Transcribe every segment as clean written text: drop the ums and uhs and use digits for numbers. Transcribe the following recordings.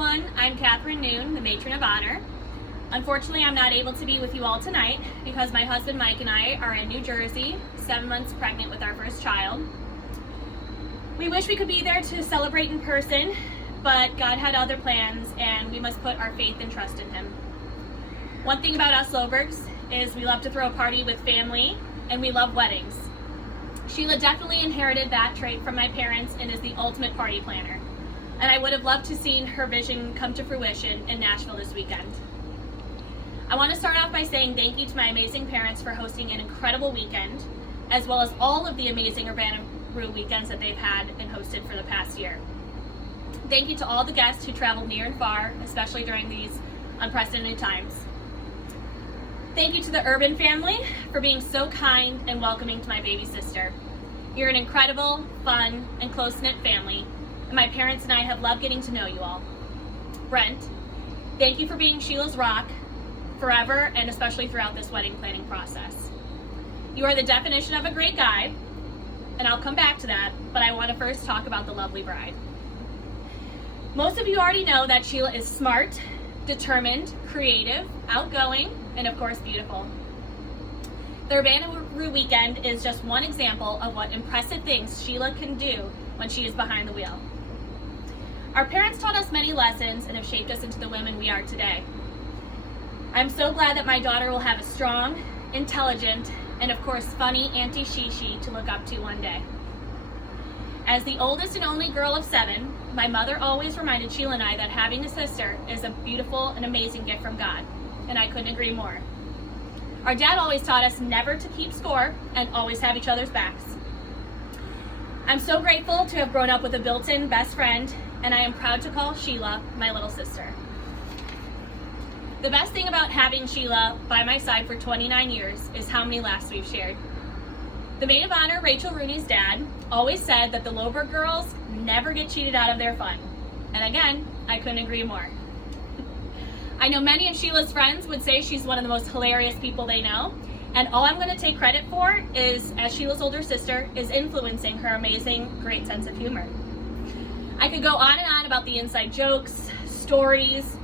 everyone, I'm Kathryn, the Matron of Honor. Unfortunately, I'm not able to be with you all tonight because my husband Mike and I are in New Jersey, 7 months pregnant with our first child. We wish we could be there to celebrate in person, but God had other plans and we must put our faith and trust in Him. One thing about us Lobergs is we love to throw a party with family and we love weddings. Sheila definitely inherited that trait from my parents and is the ultimate party planner. And I would have loved to seen her vision come to fruition in Nashville this weekend. I want to start off by saying thank you to my amazing parents for hosting an incredible weekend, as well as all of the amazing URBANAROO weekends that they've had and hosted for the past year. Thank you to all the guests who traveled near and far, especially during these unprecedented times. Thank you to the Urban family for being so kind and welcoming to my baby sister. You're an incredible, fun, and close-knit family, and my parents and I have loved getting to know you all. Brent, thank you for being Sheila's rock forever and especially throughout this wedding planning process. You are the definition of a great guy, and I'll come back to that, but I want to first talk about the lovely bride. Most of you already know that Sheila is smart, determined, creative, outgoing, and of course beautiful. The URBANAROO weekend is just one example of what impressive things Sheila can do when she is behind the wheel. Our parents taught us many lessons and have shaped us into the women we are today. I'm so glad that my daughter will have a strong, intelligent, and of course funny Auntie Shishi to look up to one day. As the oldest and only girl of 7, my mother always reminded Sheila and I that having a sister is a beautiful and amazing gift from God, and I couldn't agree more. Our dad always taught us never to keep score and always have each other's backs. I'm so grateful to have grown up with a built-in best friend, and I am proud to call Sheila my little sister. The best thing about having Sheila by my side for 29 years is how many laughs we've shared. The maid of honor, Rachel Rooney's dad, always said that the Loberg girls never get cheated out of their fun. And again, I couldn't agree more. I know many of Sheila's friends would say she's one of the most hilarious people they know, and all I'm going to take credit for is, as Sheila's older sister, is influencing her amazing, great sense of humor. I could go on and on about the inside jokes, stories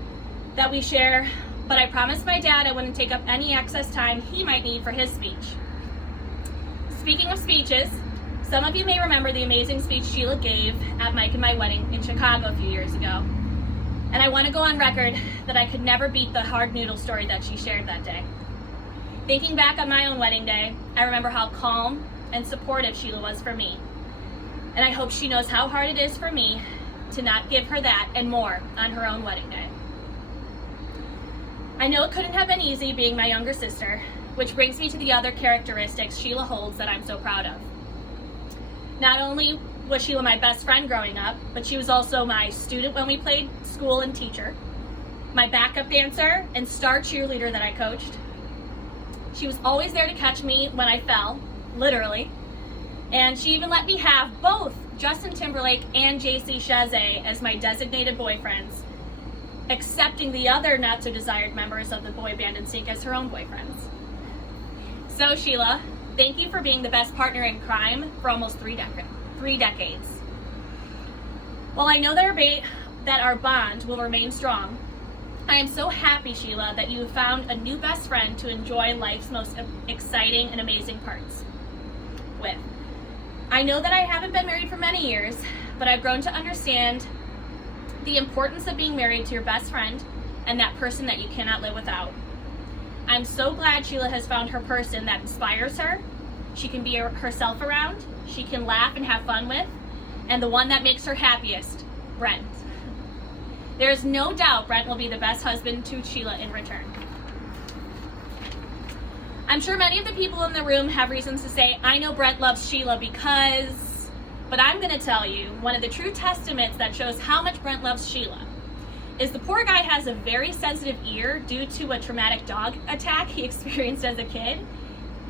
that we share, but I promised my dad I wouldn't take up any excess time he might need for his speech. Speaking of speeches, some of you may remember the amazing speech Sheila gave at Mike and my wedding in Chicago a few years ago. And I want to go on record that I could never beat the hard noodle story that she shared that day. Thinking back on my own wedding day, I remember how calm and supportive Sheila was for me. And I hope she knows how hard it is for me to not give her that and more on her own wedding day. I know it couldn't have been easy being my younger sister, which brings me to the other characteristics Sheila holds that I'm so proud of. Not only was Sheila my best friend growing up, but she was also my student when we played school and teacher, my backup dancer and star cheerleader that I coached. She was always there to catch me when I fell, literally, and she even let me have both Justin Timberlake and JC Chasez as my designated boyfriends, accepting the other not-so-desired members of the boy band NSYNC as her own boyfriends. So Sheila, thank you for being the best partner in crime for almost 3 decades. While I know that our bond will remain strong, I am so happy, Sheila, that you have found a new best friend to enjoy life's most exciting and amazing parts with. I know that I haven't been married for many years, but I've grown to understand the importance of being married to your best friend and that person that you cannot live without. I'm so glad Sheila has found her person that inspires her, she can be herself around, she can laugh and have fun with, and the one that makes her happiest, Brent. There is no doubt Brent will be the best husband to Sheila in return. I'm sure many of the people in the room have reasons to say, I know Brent loves Sheila because, but I'm going to tell you, one of the true testaments that shows how much Brent loves Sheila is the poor guy has a very sensitive ear due to a traumatic dog attack he experienced as a kid,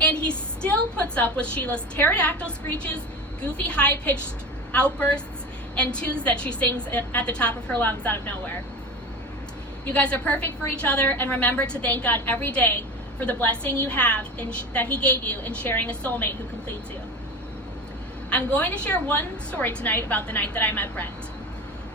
and he still puts up with Sheila's pterodactyl screeches, goofy high-pitched outbursts, and tunes that she sings at the top of her lungs out of nowhere. You guys are perfect for each other, and remember to thank God every day for the blessing you have that He gave you in sharing a soulmate who completes you. I'm going to share one story tonight about the night that I met Brent.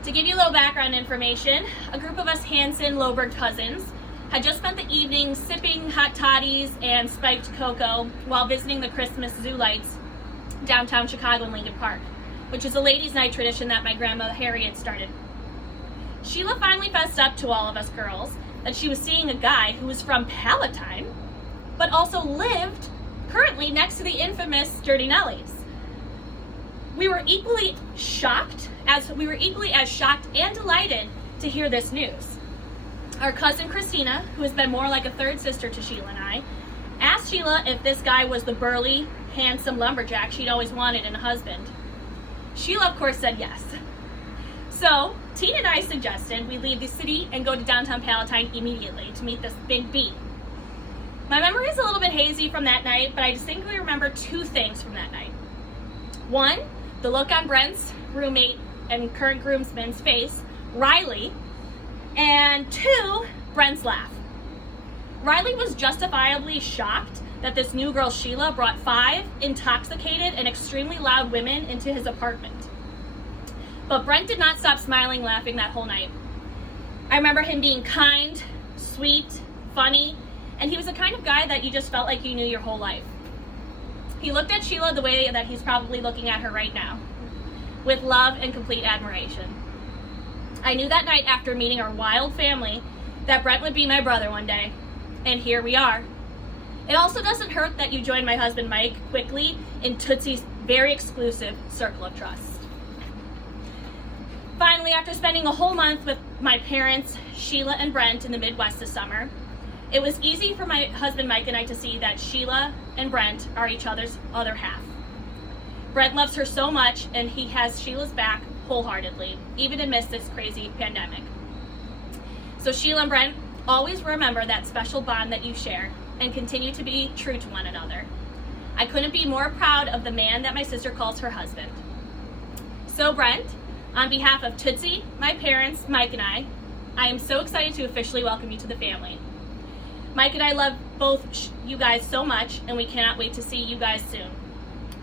To give you a little background information, a group of us Hanson Loberg cousins had just spent the evening sipping hot toddies and spiked cocoa while visiting the Christmas zoo lights downtown Chicago in Lincoln Park, which is a ladies' night tradition that my grandmother Harriet started. Sheila finally fessed up to all of us girls that she was seeing a guy who was from Palatine, but also lived currently next to the infamous Dirty Nellies. We were equally as shocked and delighted to hear this news. Our cousin Christina, who has been more like a third sister to Sheila and I, asked Sheila if this guy was the burly, handsome lumberjack she'd always wanted in a husband. Sheila, of course, said yes. So, Tina and I suggested we leave the city and go to downtown Palatine immediately to meet this big B. My memory is a little bit hazy from that night, but I distinctly remember two things from that night. One, the look on Brent's roommate and current groomsman's face, Riley, and two, Brent's laugh. Riley was justifiably shocked that this new girl Sheila brought 5 intoxicated and extremely loud women into his apartment. But Brent did not stop smiling, laughing that whole night. I remember him being kind, sweet, funny, and he was the kind of guy that you just felt like you knew your whole life. He looked at Sheila the way that he's probably looking at her right now, with love and complete admiration. I knew that night after meeting our wild family that Brent would be my brother one day, and here we are. It also doesn't hurt that you joined my husband Mike quickly in Tootsie's very exclusive circle of trust. Finally, after spending a whole month with my parents, Sheila and Brent in the Midwest this summer, it was easy for my husband Mike and I to see that Sheila and Brent are each other's other half. Brent loves her so much, and he has Sheila's back wholeheartedly, even amidst this crazy pandemic. So Sheila and Brent, always remember that special bond that you share and continue to be true to one another. I couldn't be more proud of the man that my sister calls her husband. So Brent, on behalf of Tootsie, my parents, Mike, and I am so excited to officially welcome you to the family. Mike and I love both you guys so much, and we cannot wait to see you guys soon.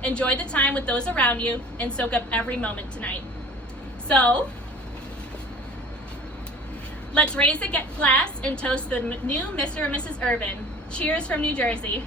Enjoy the time with those around you and soak up every moment tonight. So, let's raise a glass and toast the new Mr. and Mrs. Urban. Cheers from New Jersey.